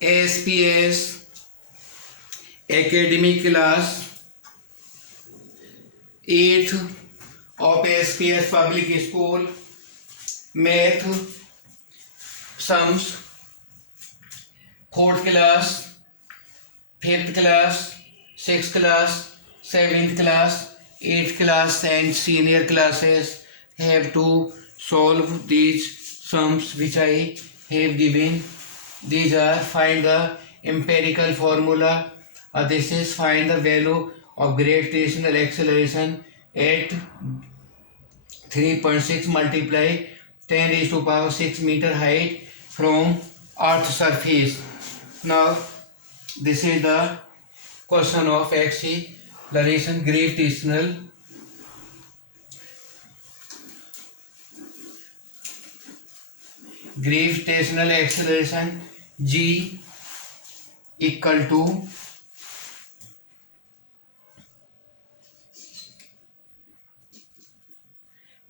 ASPS Academic Class 8th of ASPS Public School Math Sums 4th class, 5th class, 6th class, 7th class, 8th class and senior classes have to solve these sums which I have given. These are find the empirical formula. This is find the value of gravitational acceleration at 3.6 multiply 10 raised to power 6 meter height from Earth's surface. Now this is the question of acceleration. Gravitational acceleration G equal to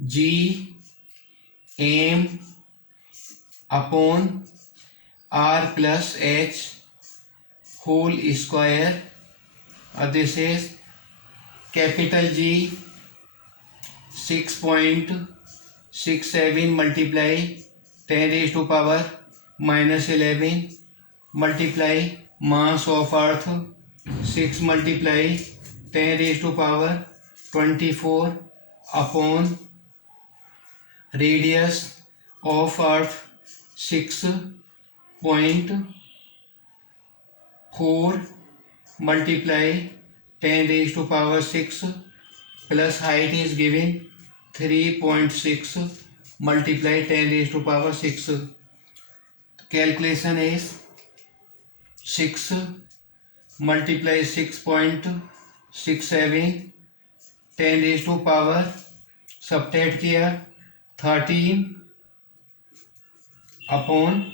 G m upon R plus H whole square. This is capital G 6.67 multiply 10 raised to power minus 11 multiply mass of earth 6 multiply 10 raised to power 24 upon radius of earth 6.4 multiply 10 raised to power 6 plus height is given 3.6 multiply 10 raised to power 6. Calculation is 6 multiply 6.67 10 raised to power subtract किया 13 upon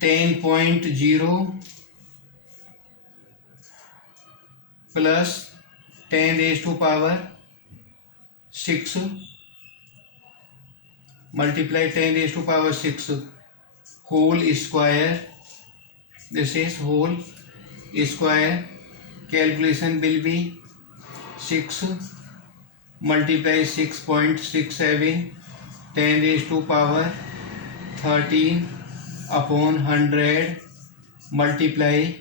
10.0 plus 10 raised to power 6 multiply 10 raised to power 6 whole square. This is whole square. Calculation will be 6 multiply 6.67 10 raised to power 13 upon 100 multiply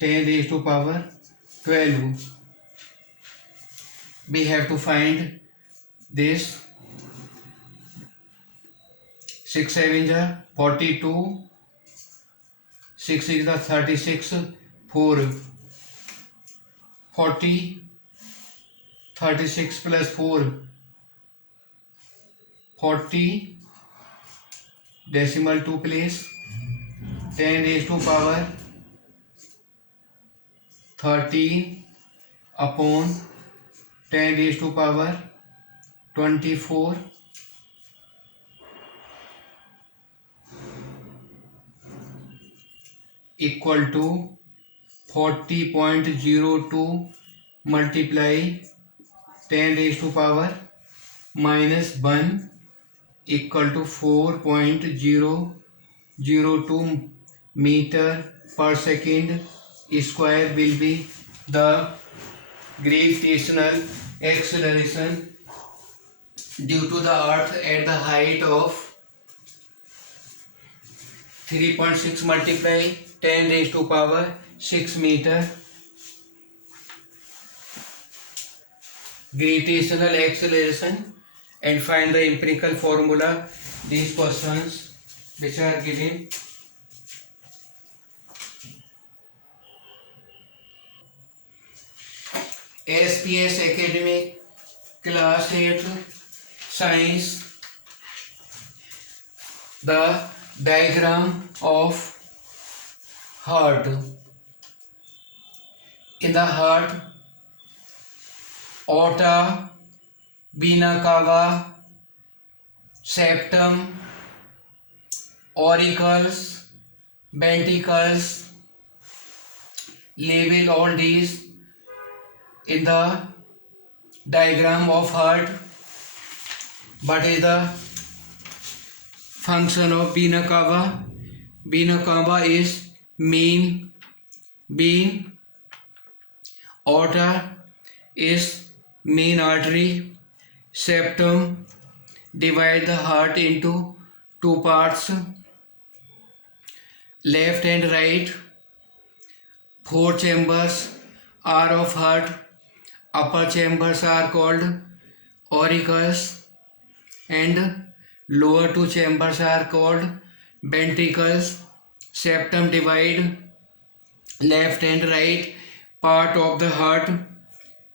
10 raised to power 12. We have to find this. 6 7 is 42, 6 is the 36, 4 40, 36 plus 4 40 decimal 2 place 10 raised to power 13 upon 10 raised to power 24 equal to 40.02 multiply 10 raised to power minus 1 equal to 4.002 meter per second square will be the gravitational acceleration due to the earth at the height of 3.6 multiply 10 raised to power 6 meter. Gravitational acceleration and find the empirical formula. These questions which are given. ASPS Academic Class 8 Science. The diagram of heart. In the heart, aorta, vena cava, septum, auricles, ventricles, label all these in the diagram of heart. What is the function of vena cava. Vena cava is mean vein. Aorta is main artery. Septum divide the heart into two parts, left and right. Four chambers are of heart. Upper chambers are called auricles and lower two chambers are called ventricles. Septum divide left and right part of the heart.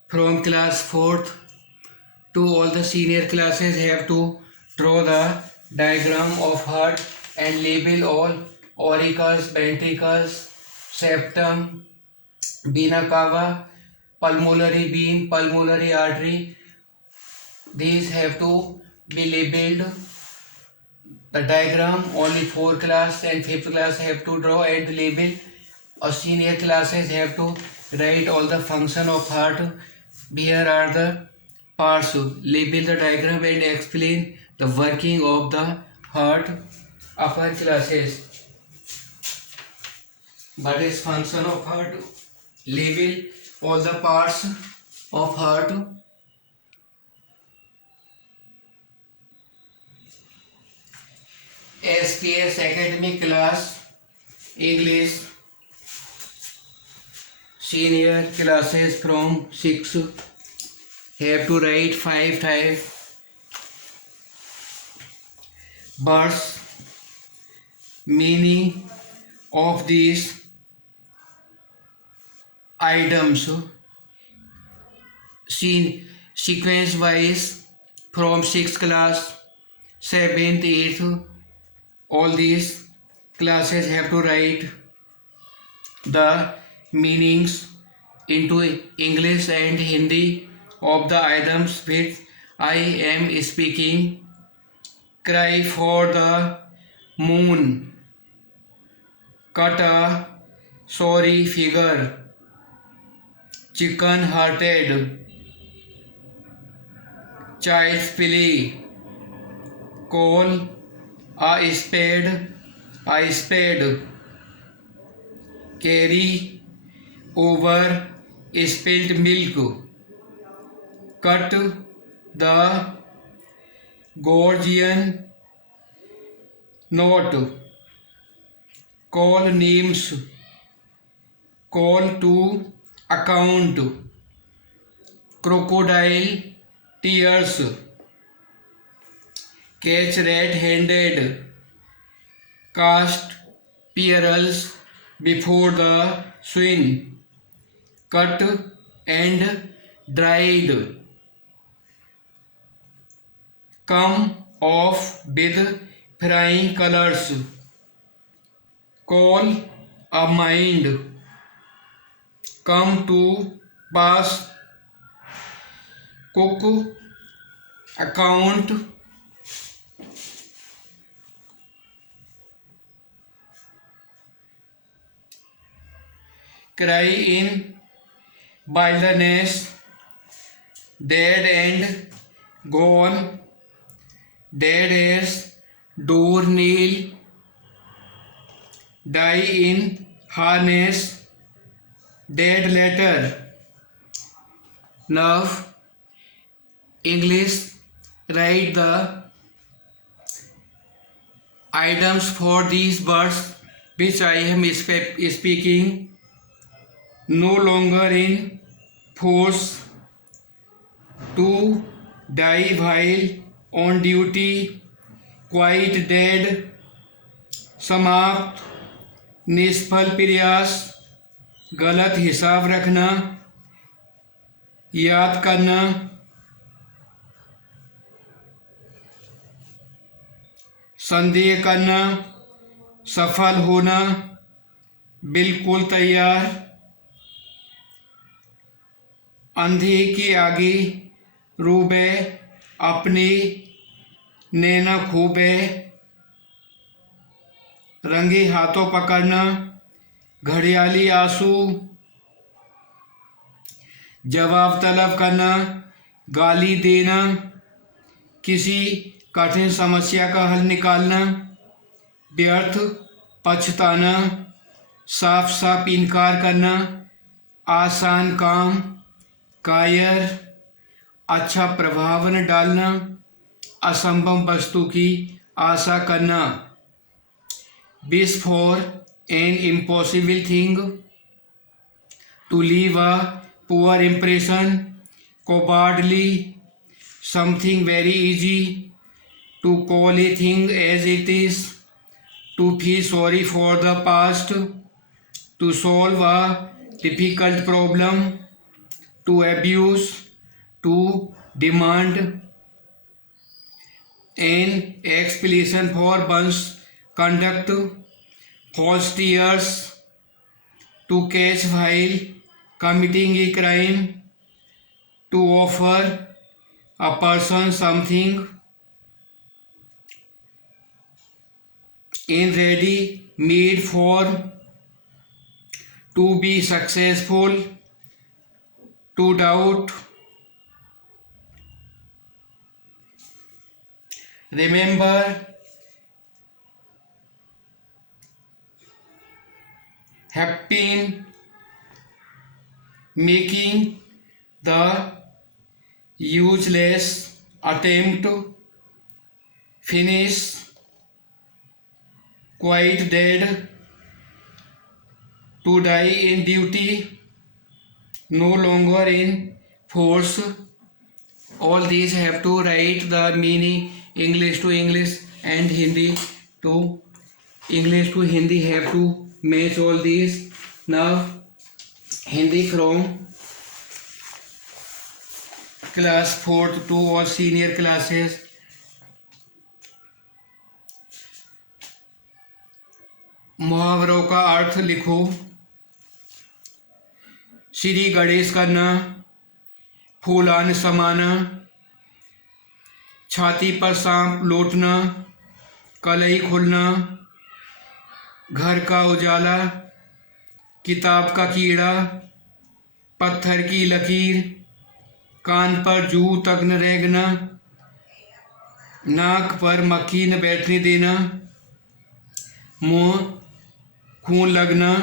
From class 4th to all the senior classes have to draw the diagram of heart and label all auricles, ventricles, septum, vena cava, pulmonary vein, pulmonary artery. These have to be labeled. The diagram only 4th class and 5th class have to draw and label. Or senior classes have to write all the function of heart. Here are the parts. Label the diagram and explain the working of the heart. Upper classes. What is function of heart? Label all the parts of heart. SPS academic class English. Senior classes from 6 have to write 5 type words. Meaning of these items seen sequence wise from 6th class, 7th, 8th. All these classes have to write the meanings into English and Hindi of the items which I am speaking. Cry for the moon. Cut a sorry figure. Chicken hearted. Child's play. Call a spade. A spade. Carry over spilled milk. Cut the Gordian knot. Call names. Call to account. Crocodile tears. Catch red-handed. Cast pearls before the swing. Cut and dried. Come off with frying colors. Call a mind. Come to pass. Cook. Account. Cry in wilderness. Dead and gone. Dead as doornail. Die in harness. Dead letter. Now English, write the items for these words which I am speaking. No longer in force. To die while on duty. Quite dead. समाप्त. निष्फल प्रयास. गलत हिसाब रखना. याद करना. संदेह करना. सफल होना. बिल्कुल तैयार. अंधे के आगे रूबे. अपने नैना खूबे. रंगे हाथों पकड़ना. घड़ियाली आंसू. जवाब तलब करना. गाली देना. किसी कठिन समस्या का हल निकालना, व्यर्थ पछताना, साफ साफ इनकार करना, आसान काम, कायर, अच्छा प्रभाव न डालना, असंभव वस्तु की आशा करना, wish for an impossible thing, to leave a poor impression, cowardly, something very easy, to call a thing as it is, to feel sorry for the past, to solve a difficult problem, to abuse, to demand an explanation for one's conduct, false tears, to catch while committing a crime, to offer a person something in ready made form, to be successful, to doubt, remember, happy, making the useless attempt, finish, quite dead, to die in duty, no longer in force. All these have to write the meaning English to English and Hindi to English to Hindi, have to match all these. Now Hindi from class 4th to all senior classes. मुहावरों का अर्थ लिखो। श्री गणेश करना, फूलान समाना, छाती पर सांप लौटना, कलई खुलना, घर का उजाला, किताब का कीड़ा, पत्थर की लकीर, कान पर जू तक न रेंगना, नाक पर मक्खी न बैठने देना, मुंह खून लगना,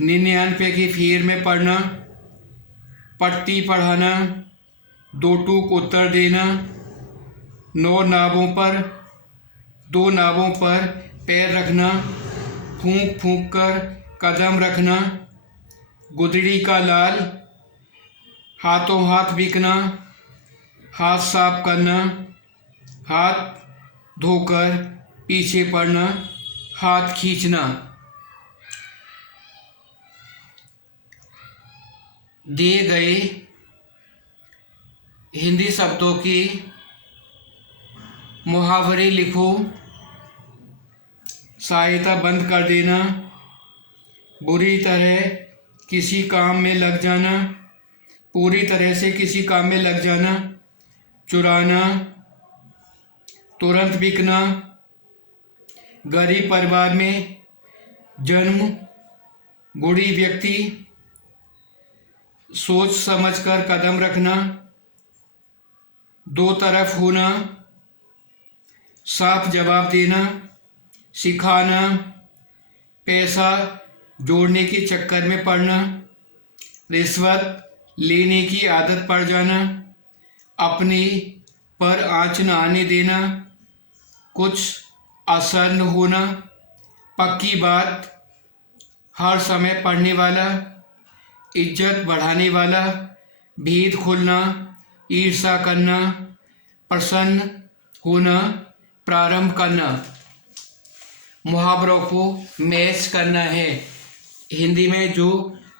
99 की फेर में पढ़ना, पट्टी पढ़ाना, 2 टूक उत्तर देना, 2 नावों पर पैर रखना, फूंक फूंक कर कदम रखना, गुदड़ी का लाल, हाथों हाथ बिकना, हाथ साफ करना, हाथ धोकर पीछे पड़ना, हाथ खींचना। दिए गए हिंदी शब्दों की मुहावरे लिखो। सहायता बंद कर देना, बुरी तरह किसी काम में लग जाना, पूरी तरह से किसी काम में लग जाना, चुराना, तुरंत बिकना, गरीब परिवार में जन्म, बूढ़ी व्यक्ति, सोच समझकर कदम रखना, 2 तरफ होना, साफ जवाब देना, सिखाना, पैसा जोड़ने के चक्कर में पड़ना, रिश्वत लेने की आदत पड़ जाना, अपने पर आँच न आने देना, कुछ असर न होना, पक्की बात, हर समय पढ़ने वाला, इज्जत बढ़ाने वाला, भेद खोलना, ईर्ष्या करना, प्रसन्न होना, प्रारंभ करना। मुहावरों को मैच करना है। हिंदी में जो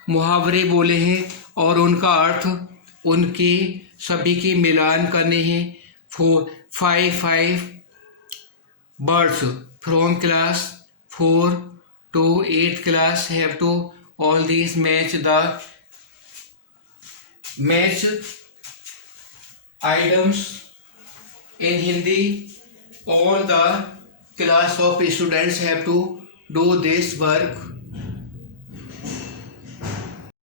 मुहावरे बोले हैं और उनका अर्थ उनके सभी के मिलान करने हैं। 5 words from class 4 to 8th class have to all these match items in Hindi. All the class of students have to do this work.